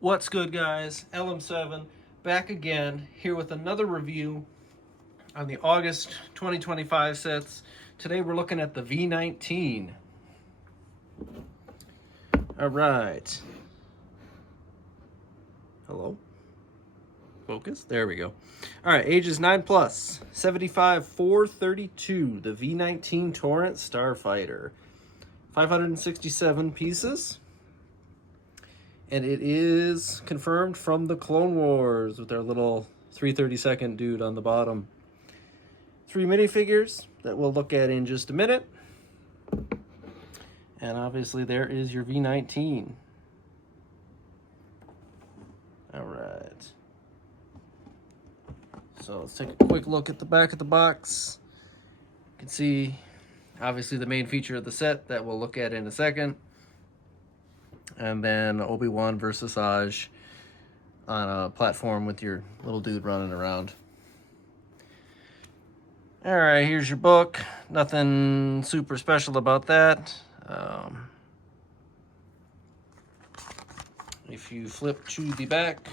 What's good, guys? LM7 back again here with another review on the August 2025 sets. Today we're looking at the V-19. All right. Hello? Focus? There we go. All right, ages 9+, 75, 432, the V-19 Torrent Starfighter. 567 pieces. And it is confirmed from the Clone Wars with our little 332nd dude on the bottom. 3 minifigures that we'll look at in just a minute. And obviously there is your V-19. All right. So let's take a quick look at the back of the box. You can see obviously the main feature of the set that we'll look at in a second. And then Obi-Wan versus Aj on a platform with your little dude running around. All right, here's your book. Nothing super special about that. If you flip to the back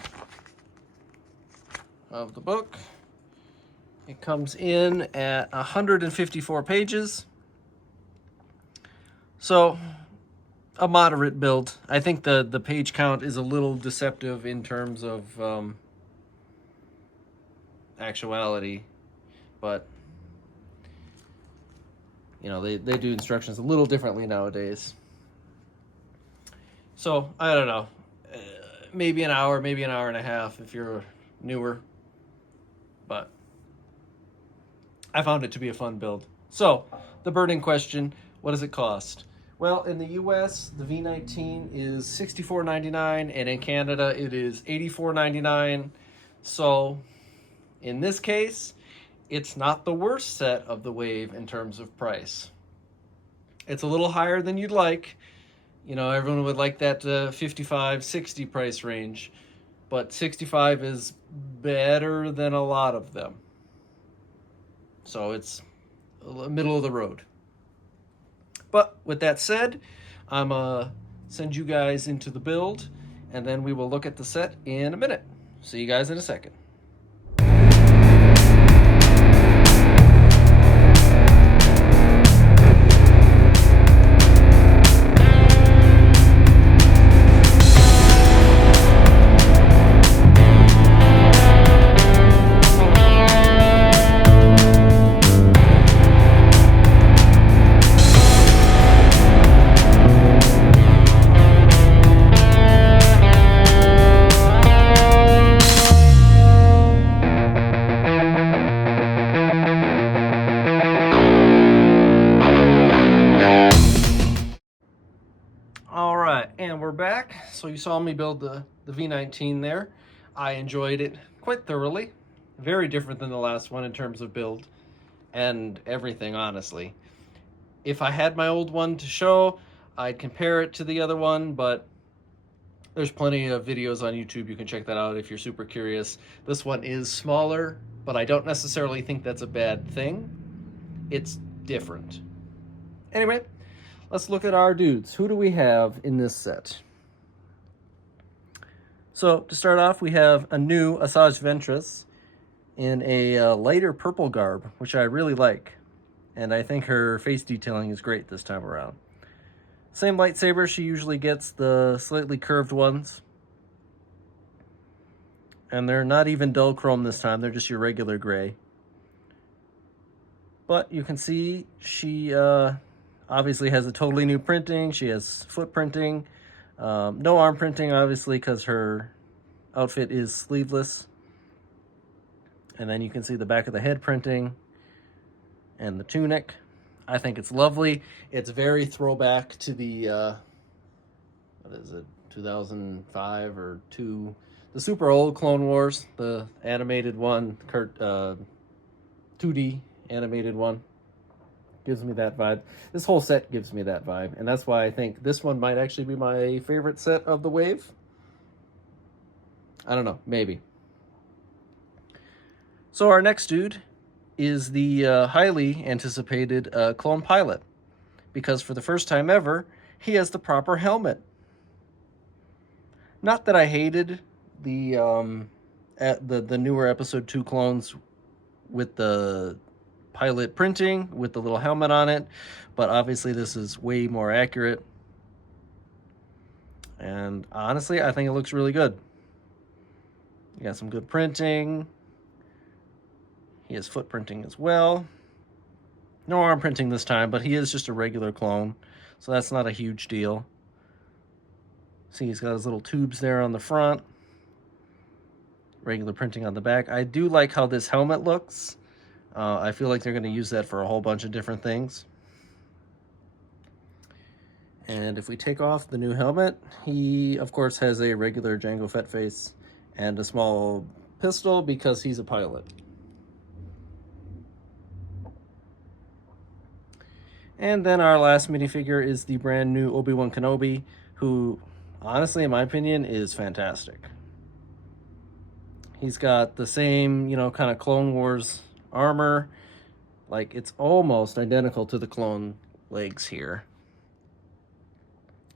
of the book, it comes in at 154 pages. So, a moderate build. I think the page count is a little deceptive in terms of actuality, but you know, they do instructions a little differently nowadays. So I don't know, maybe an hour, maybe an hour and a half if you're newer, but I found it to be a fun build. So the burning question: what does it cost? Well, in the US, the V-19 is $64.99, and in Canada, it is $84.99. So, in this case, it's not the worst set of the wave in terms of price. It's a little higher than you'd like. You know, everyone would like that $55, $60 price range, but $65 is better than a lot of them. So, it's middle of the road. But with that said, I'm send you guys into the build, and then we will look at the set in a minute. See you guys in a second. All right, and we're back. So you saw me build the V-19 there. I enjoyed it quite thoroughly. Very different than the last one in terms of build and everything, honestly. If I had my old one to show, I'd compare it to the other one, but there's plenty of videos on YouTube. You can check that out if you're super curious. This one is smaller, but I don't necessarily think that's a bad thing. It's different. Anyway, let's look at our dudes. Who do we have in this set? So to start off, we have a new Asajj Ventress in a lighter purple garb, which I really like. And I think her face detailing is great this time around. Same lightsaber she usually gets, the slightly curved ones. And they're not even dull chrome this time, they're just your regular gray. But you can see she obviously has a totally new printing. She has foot printing. No arm printing, obviously, because her outfit is sleeveless. And then you can see the back of the head printing and the tunic. I think it's lovely. It's very throwback to the, what is it, 2005 or 2, the super old Clone Wars, the animated one, 2D animated one. Gives me that vibe. This whole set gives me that vibe, and that's why I think this one might actually be my favorite set of the wave. I don't know, maybe. So our next dude is the highly anticipated clone pilot, because for the first time ever, he has the proper helmet. Not that I hated the newer episode 2 clones with the pilot printing with the little helmet on it, but obviously this is way more accurate. And honestly, I think it looks really good. You got some good printing. He has foot printing as well. No arm printing this time, but he is just a regular clone, so that's not a huge deal. See, he's got his little tubes there on the front. Regular printing on the back. I do like how this helmet looks. I feel like they're going to use that for a whole bunch of different things. And if we take off the new helmet, he, of course, has a regular Jango Fett face and a small pistol because he's a pilot. And then our last minifigure is the brand new Obi-Wan Kenobi, who, honestly, in my opinion, is fantastic. He's got the same, you know, kind of Clone Wars armor. Like, it's almost identical to the clone legs here.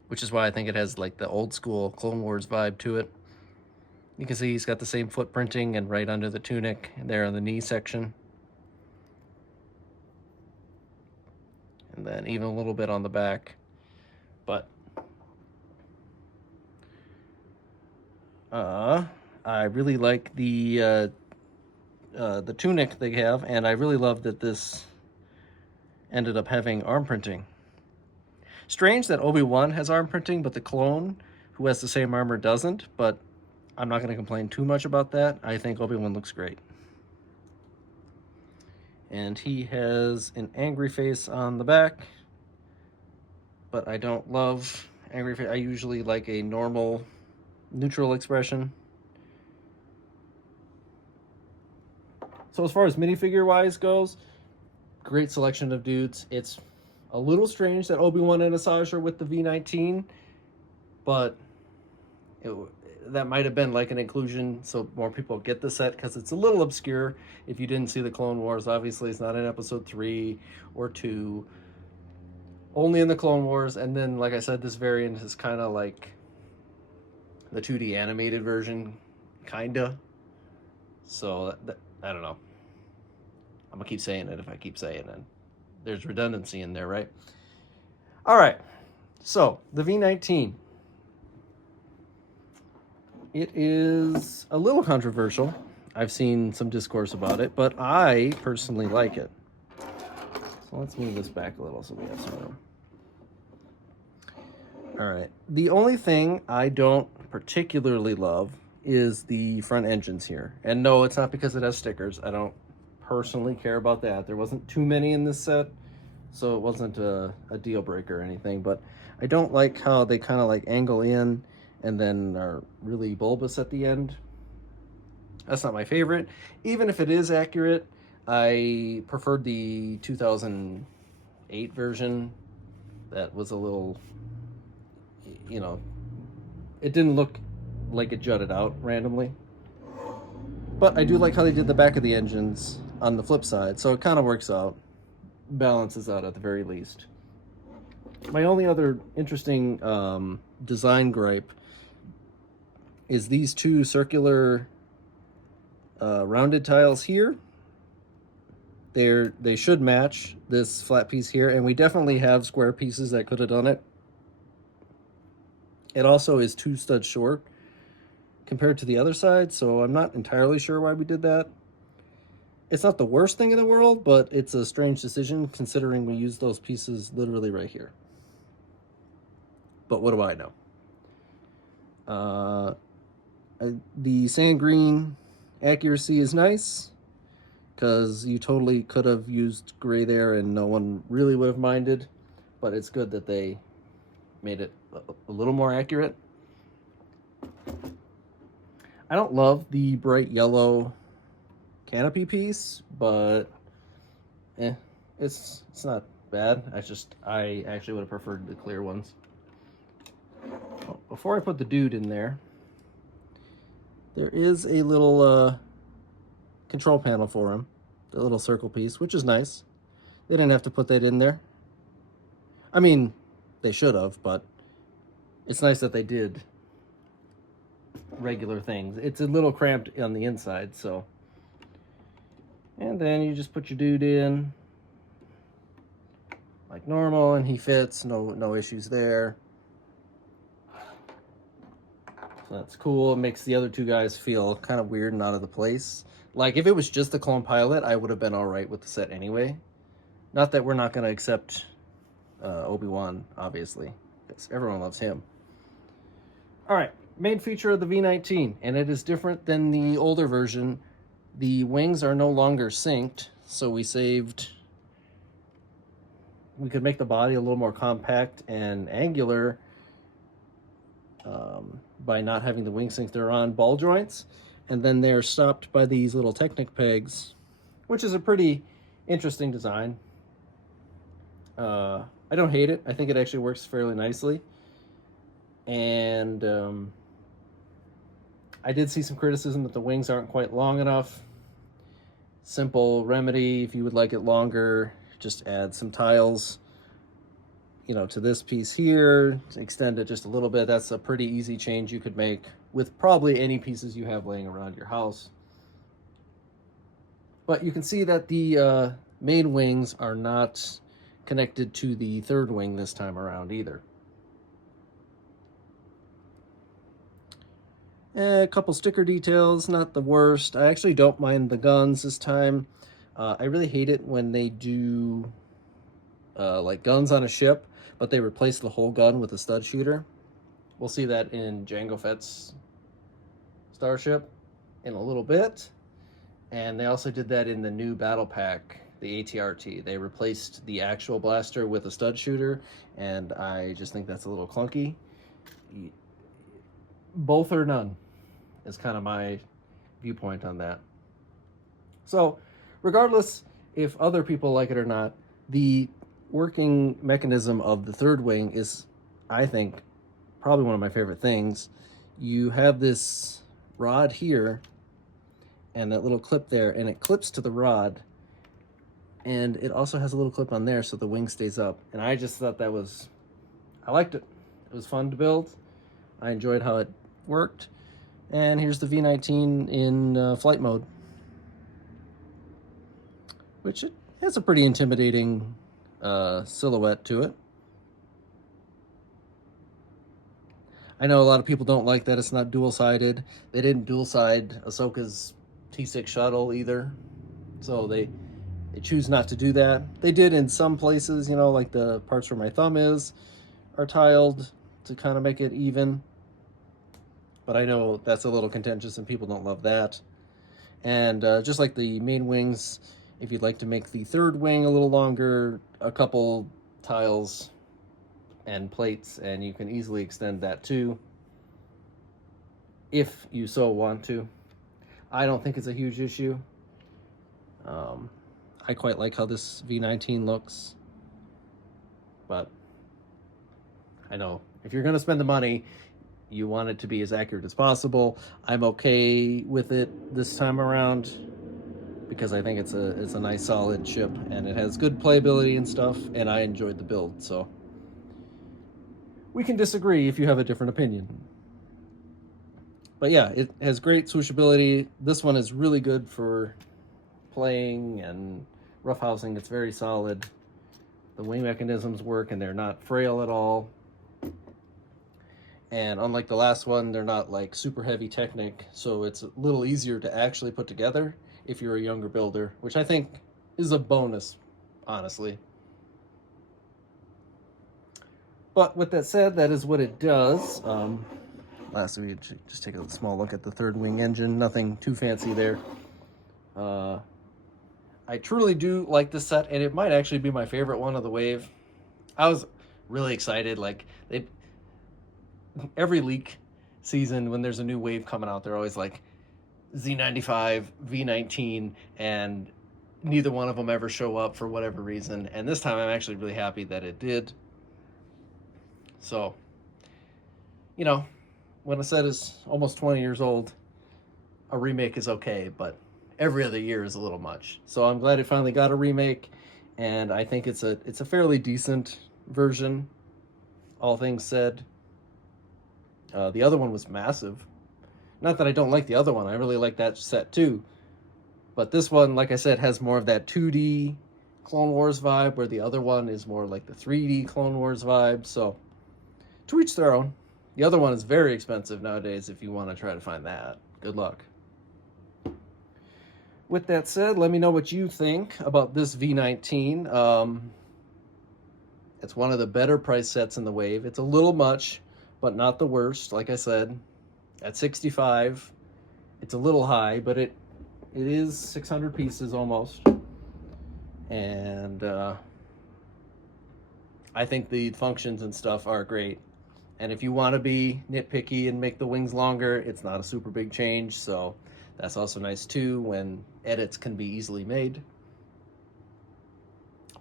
Which is why I think it has, like, the old school Clone Wars vibe to it. You can see he's got the same foot printing and right under the tunic there on the knee section. And then even a little bit on the back. But I really like the tunic they have, and I really love that this ended up having arm printing. Strange that Obi-Wan has arm printing, but the clone who has the same armor doesn't, but I'm not going to complain too much about that. I think Obi-Wan looks great. And he has an angry face on the back, but I don't love angry face. I usually like a normal, neutral expression. So as far as minifigure-wise goes, great selection of dudes. It's a little strange that Obi-Wan and Asajj are with the V-19, but that might have been like an inclusion so more people get the set, because it's a little obscure if you didn't see the Clone Wars. Obviously, it's not in episode 3 or 2, only in the Clone Wars. And then, like I said, this variant is kind of like the 2D animated version, kinda. So, I don't know. I'm gonna keep saying it if I keep saying it. There's redundancy in there, right? All right. So, the V-19. It is a little controversial. I've seen some discourse about it, but I personally like it. So let's move this back a little so we have some room. All right. The only thing I don't particularly love is the front engines here. And no, it's not because it has stickers. I don't personally care about that. There wasn't too many in this set, so it wasn't a deal breaker or anything. But I don't like how they kind of like angle in and then are really bulbous at the end. That's not my favorite. Even if it is accurate, I preferred the 2008 version. That was a little, you know, it didn't look like it jutted out randomly. But I do like how they did the back of the engines on the flip side, so it kind of works out, balances out at the very least. My only other interesting design gripe is these two circular rounded tiles here. They should match this flat piece here, and we definitely have square pieces that could have done it. It also is 2 studs short compared to the other side, so I'm not entirely sure why we did that. It's not the worst thing in the world, but it's a strange decision considering we used those pieces literally right here. But what do I know? The sand green accuracy is nice, because you totally could have used gray there and no one really would have minded, but it's good that they made it a little more accurate. I don't love the bright yellow canopy piece, but it's not bad. I actually would have preferred the clear ones. Before I put the dude in there is a little control panel for him, the little circle piece, which is nice. They didn't have to put that in there. I mean, they should have, but it's nice that they did. regular things. It's a little cramped on the inside, so. And then you just put your dude in like normal, and he fits, no issues there. So that's cool. It makes the other two guys feel kind of weird and out of the place. Like, if it was just the clone pilot, I would have been all right with the set anyway. Not that we're not going to accept Obi-Wan, obviously, because everyone loves him. All right, main feature of the V-19, and it is different than the older version. The wings are no longer synced, so we could make the body a little more compact and angular by not having the wing sync. They're on ball joints, and then they're stopped by these little Technic pegs, which is a pretty interesting design. I don't hate it. I think it actually works fairly nicely. And I did see some criticism that the wings aren't quite long enough. Simple remedy, if you would like it longer, just add some tiles, to this piece here, extend it just a little bit. That's a pretty easy change you could make with probably any pieces you have laying around your house. But you can see that the main wings are not connected to the third wing this time around either. A couple sticker details, not the worst. I actually don't mind the guns this time. I really hate it when they do like guns on a ship, but they replace the whole gun with a stud shooter. We'll see that in Jango Fett's starship in a little bit. And they also did that in the new battle pack, the ATRT. They replaced the actual blaster with a stud shooter, and I just think that's a little clunky. Both or none is kind of my viewpoint on that. So regardless if other people like it or not, the working mechanism of the third wing is, I think, probably one of my favorite things. You have this rod here and that little clip there, and it clips to the rod, and it also has a little clip on there so the wing stays up. And I just thought I liked it. It was fun to build. I enjoyed how it worked. And here's the V-19 in flight mode, which it has a pretty intimidating silhouette to it. I know a lot of people don't like that it's not dual-sided. They didn't dual-side Ahsoka's T6 shuttle either, so they choose not to do that. They did in some places, like the parts where my thumb are tiled to kind of make it even. But I know that's a little contentious and people don't love that. And just like the main wings, if you'd like to make the third wing a little longer, a couple tiles and plates, and you can easily extend that too, if you so want to. I don't think it's a huge issue. I quite like how this V-19 looks. But I know if you're going to spend the money, you want it to be as accurate as possible. I'm okay with it this time around because I think it's a nice solid ship and it has good playability and stuff, and I enjoyed the build. So we can disagree if you have a different opinion. But yeah, it has great swooshability. This one is really good for playing and roughhousing. It's very solid. The wing mechanisms work and they're not frail at all. And unlike the last one, they're not like super heavy Technic, so it's a little easier to actually put together if you're a younger builder, which I think is a bonus, honestly. But with that said, that is what it does. Lastly, we just take a small look at the third wing engine. Nothing too fancy there. I truly do like this set, and it might actually be my favorite one of the wave. I was really excited. Like, every leak season when there's a new wave coming out, they're always like Z95, V-19, and neither one of them ever show up for whatever reason. And this time I'm actually really happy that it did. So, when a set is almost 20 years old, a remake is okay, but every other year is a little much. So I'm glad it finally got a remake, and I think it's a fairly decent version, all things said. The other one was massive. Not that I don't like the other one. I really like that set too. But this one, like I said, has more of that 2D Clone Wars vibe, where the other one is more like the 3D Clone Wars vibe. So, to each their own. The other one is very expensive nowadays if you want to try to find that. Good luck. With that said, let me know what you think about this V-19. It's one of the better price sets in the wave. It's a little much, but not the worst. Like I said, at 65, it's a little high, but it is 600 pieces almost. And I think the functions and stuff are great. And if you want to be nitpicky and make the wings longer, it's not a super big change, so that's also nice too when edits can be easily made.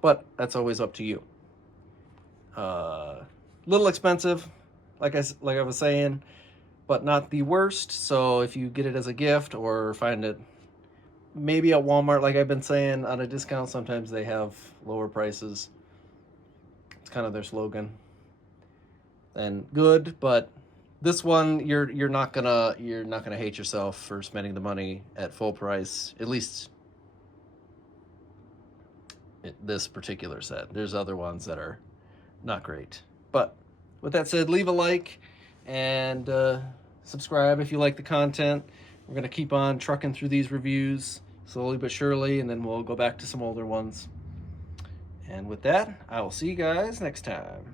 But that's always up to you. Little expensive, like I was saying, but not the worst. So if you get it as a gift or find it maybe at Walmart, like I've been saying, on a discount, sometimes they have lower prices. It's kind of their slogan. And good, but this one you're not gonna hate yourself for spending the money at full price. At least this particular set. There's other ones that are not great. But with that said, leave a like and subscribe if you like the content. We're gonna keep on trucking through these reviews slowly but surely, and then we'll go back to some older ones. And with that, I will see you guys next time.